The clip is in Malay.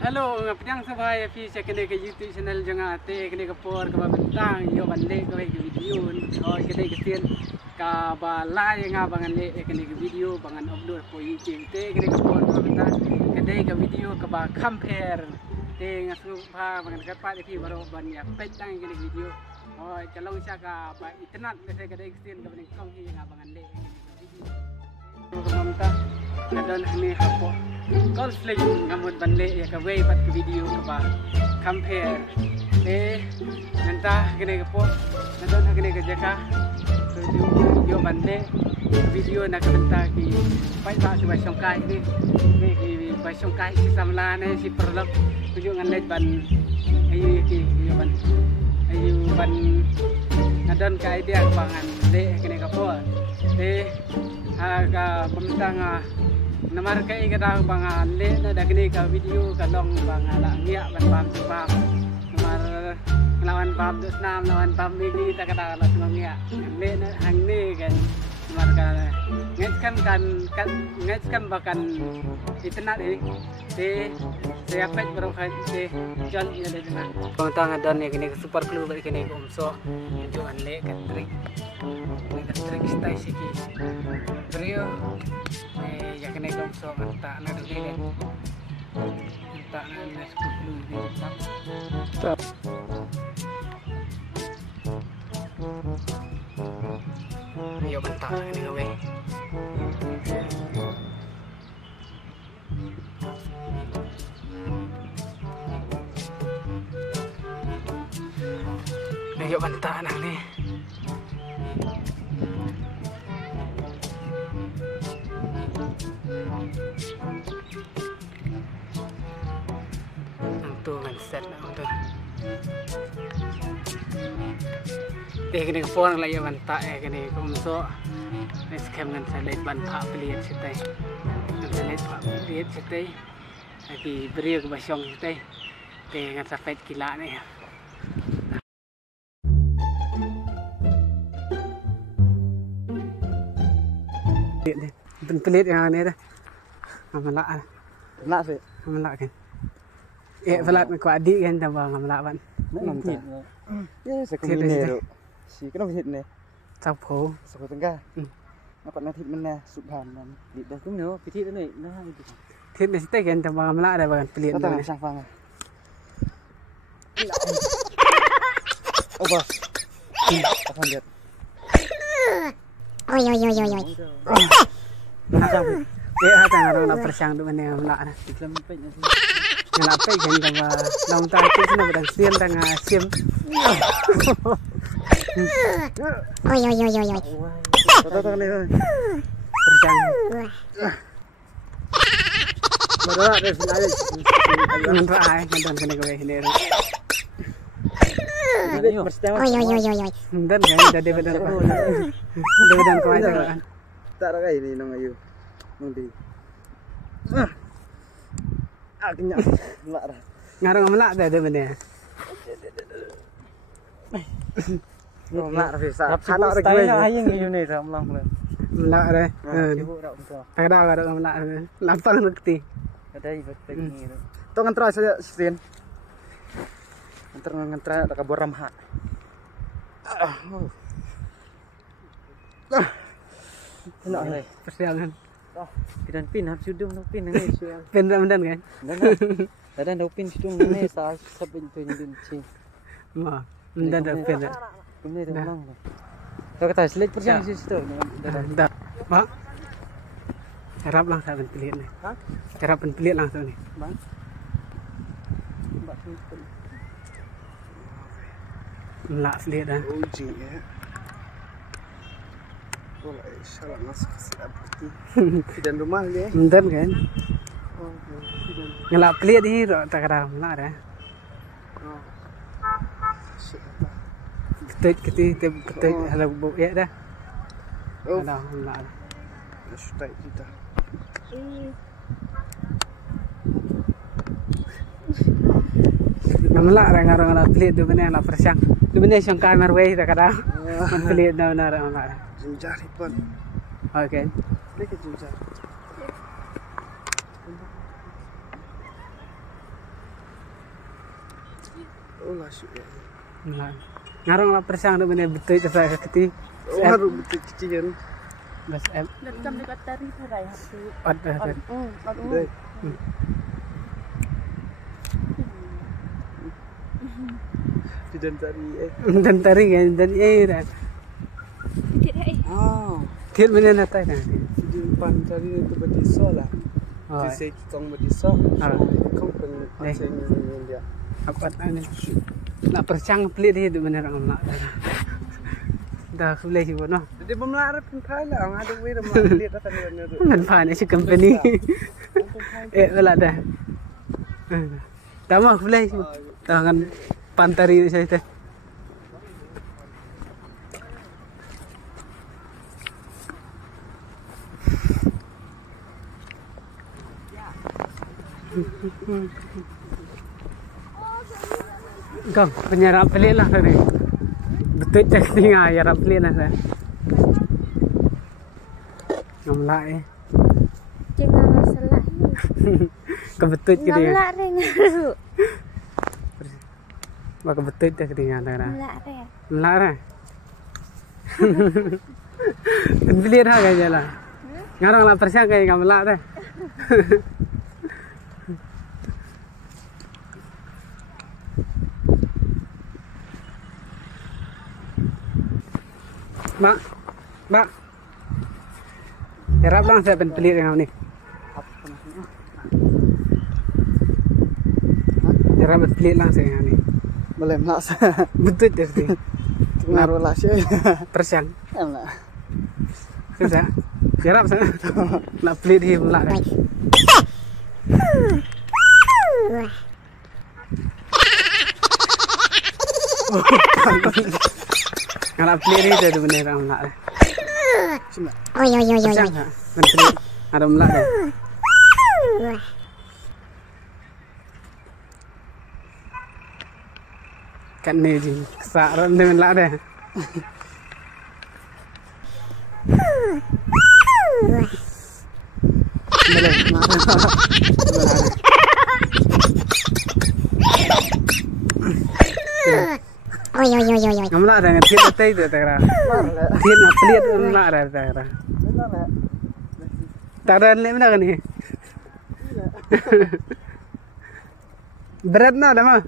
Halo, ngapdang sabay fi sa kene ke YouTube channel janga te kene ke por ka bentang yo bande ko ke video o kene ke sien ka ba lai nga bangan le kene ke video bangan upload po YouTube te kene ke por ka bentang kene ke video ka ba compare te ngasu pha bangan ka pa fi baro ban ya petang kene video o kalong sya ka ba internet le kene ke sien ka ban kong hi nga bangan le video ko bentang kadon ni hapo conflict ngamut banle ya ka way pat ke video ka ba compare nanta kene ke po nadon kene ke jaka so yo banle video na ka benta ki pai ba si bai songkai ni ki bai songkai si samla ne si perlok tuju ngan let ban ayu ki yo ban nadon ka idea bangan le kene ke po ka bentang namar kai kadang bangan le na dagni ka video ka long bangala ngia ban pam sebab namar lawan pam dus nam lawan pam ini ta kada la ngia le na hang ne kan namar ka ngetskan bakan internet ini saya pet baru kai jon ina le na tang adon ne kini super clue balik kini umso juan le ka trik stay siki brio ya kena kong so tak nak dulu tak nak les dulu tak yo bentar ini gawe yo bentar nak ni set na untuk kini phone lagi banta kini kumso scam ngan salit ban pha peliat sitai ngan salit pha peliat sitai lagi beri ke basong sitai ngan safet kila ni pelit yang ni dah amalak sih amalak kan velat ko adik kan tabang amlaban. Ya sekumine ro. Si kenapa hit ne? Sapo. Sapo tengah. Dapat nanti mana subhan man. Di dah kum no pithi ni nah itu. Hit ni sitai kan tabang amlak ada bagan pelit ni. Tak safang. Oh bos. Apa lihat? Oi. Macam ya tengah orang persang tu mana amlak dah. Islam pet ni. Kenapa kan sama daun tangki sana bedang siam tengah siam. Oi. Tahu ni. Persang. Baru ada sengaja. Dengan rai kan kena gawe ini. Oi. Dan kan jadi bedang. Bedang kau aja kan. Tak ada ini nong ayu. Nanti. Kenyak melak dah. Ngarang melak dah dia benda. Melak dah bisa. Melak dah gue. Ayang ni dah melak dah. Melak dah. Ibu dah betul. Tak ada melak. Lampang nekti. Ada ibu ni. Tu ngantra saja sin. Ngantra tak kabur ramha. Nak ni. Persiangan. Kidan pin hab sudum no pin ni sial. Pin ramdan kan? Ada no pin sudum ni sa sabin tu ni cing. Ma, mendan dah pin. Ini dah lang. Tu kata select persiang situ. Dah. Ma. Harap lang sa pelit ni. Ha? Harap pelit lang sa ni. Bang. Melak pelit dah. Uji ya. Bola salah masuk seperti dan rumah dia. Mendan kan? Ngelak pelit ni tak ada melak dah. Ketik halau bau ya dah. Ada melak. Sudah kita. Melak dah ngarang pelit tu benar nak persang. Tu benar sangkai marway tak ada. Pelit dah benar melak. Jari pun. Okay. Lagi jari. olah syuk. Ngarang lah persang tu benar betul cepat keti. Baru betul kecilan. Bas M. Dan jam dekat tari terai hati. Ada. Deh. Dan tari Dan tari kan dan dah. Tidak Tiap mana nak tahu dah. Di depan tari itu berdesa lah. Oh. Di segi kong berdesa. Kong pen pasang dia. Apa ni? Nak persang pelik dia tu benar orang nak. Dah boleh sih bono. Dia memelarap pun lah. Ada way memelarap lihat kata dia tu. Manfaat si company. Wala dah. Tama boleh sih. Tangan pantari saya teh. Kau penyerap pelik lah tadi. Betul cak tinggal ya rap pelik lah saya. Ngamlak Jangan masalah. Kebetul ke dia. Ngamlak ring. Baka betul dah ketinggalan dah. Ngamlak ring. Ngamlak dah. Pelik dah kaya lah. Ngarang lah persiang kaya ngamlak dah. Mak. Harap lang saya pelik dengan ni. Harap pelik lang saya dengan ni. Boleh nak Betul dah sih. ngaruh lah sih. Persiang. Lah. Susah. Harap saya. Nak pelik dia pula dah. Harap pelik dia tu benar orang nak dah. Oi, oi, oi, oi, oi. Persiang tak? Pelik. Ada melak dah. Kan ni je. Kesaran dia melak dah. Boleh. Oi, oi, oi, oi, oi. Melak dah dengan tiap betul tu tak kira. Tiap nak pelik melak dah tak kira. Tak ada ni mana kan ni? Berat nak dah mah.